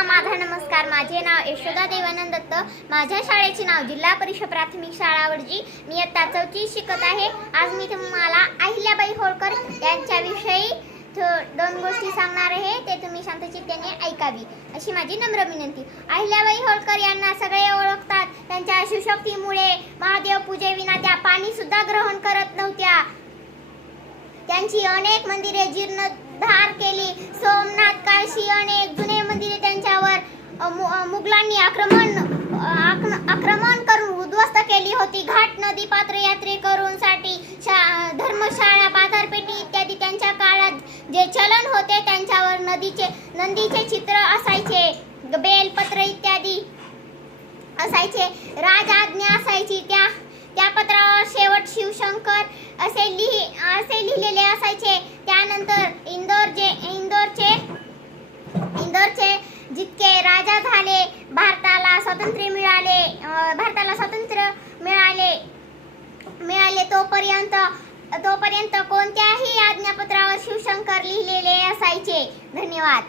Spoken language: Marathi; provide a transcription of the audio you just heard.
सर्वांना माझा नमस्कार. माझे नाव यशोदा देवानंद दत्त. माझ्या शाळेचे नाव जिल्हा परिषद प्राथमिक शाळा वडजी. मी इयत्ता चौथी शिकत आहे. आज मी तुम्हाला अहिल्याबाई होळकर यांच्याविषयी दोन गोष्टी सांगणार आहे. ते तुम्ही शांतचित्ताने ऐकावी. अशी माझी नम्र विनंती. अहिल्याबाई होळकर यांना सगळे ओळखतात. त्यांच्या शिवशक्तीमुळे महादेव पूजेविना त्या पाणीसुद्धा ग्रहण करत नव्हत्या. त्यांची अनेक मंदिरे जीर्णोद्धार केली. सोमनाथ मुघलांनी आक्रमण आक- आक्रमण करून उद्ध्वस्त केली होती. घाट नदी पात्र यात्रेकरूंसाठी शा- धर्मशाळा बाजारपेठी इत्यादी त्यांच्या काळात जे चलन होते त्यांच्यावर नदीचे नंदीचे चित्र असायचे. बेलपत्र इत्यादी असायचे. राजआज्ञा असायची. त्या त्या पत्रावर शेवट शिवशंकर असे लिहि असे लिहिलेले असायचे त्यानंतर इंदोर जे इंदोरचे इंदोरचे जितके राजा झाले भारताला स्वातंत्र्य मिळाले भारताला स्वातंत्र्य मिळाले मिळाले तोपर्यंत तोपर्यंत कोणत्याही आज्ञापत्रावर शिवशंकर लिहिलेले असायचे. धन्यवाद.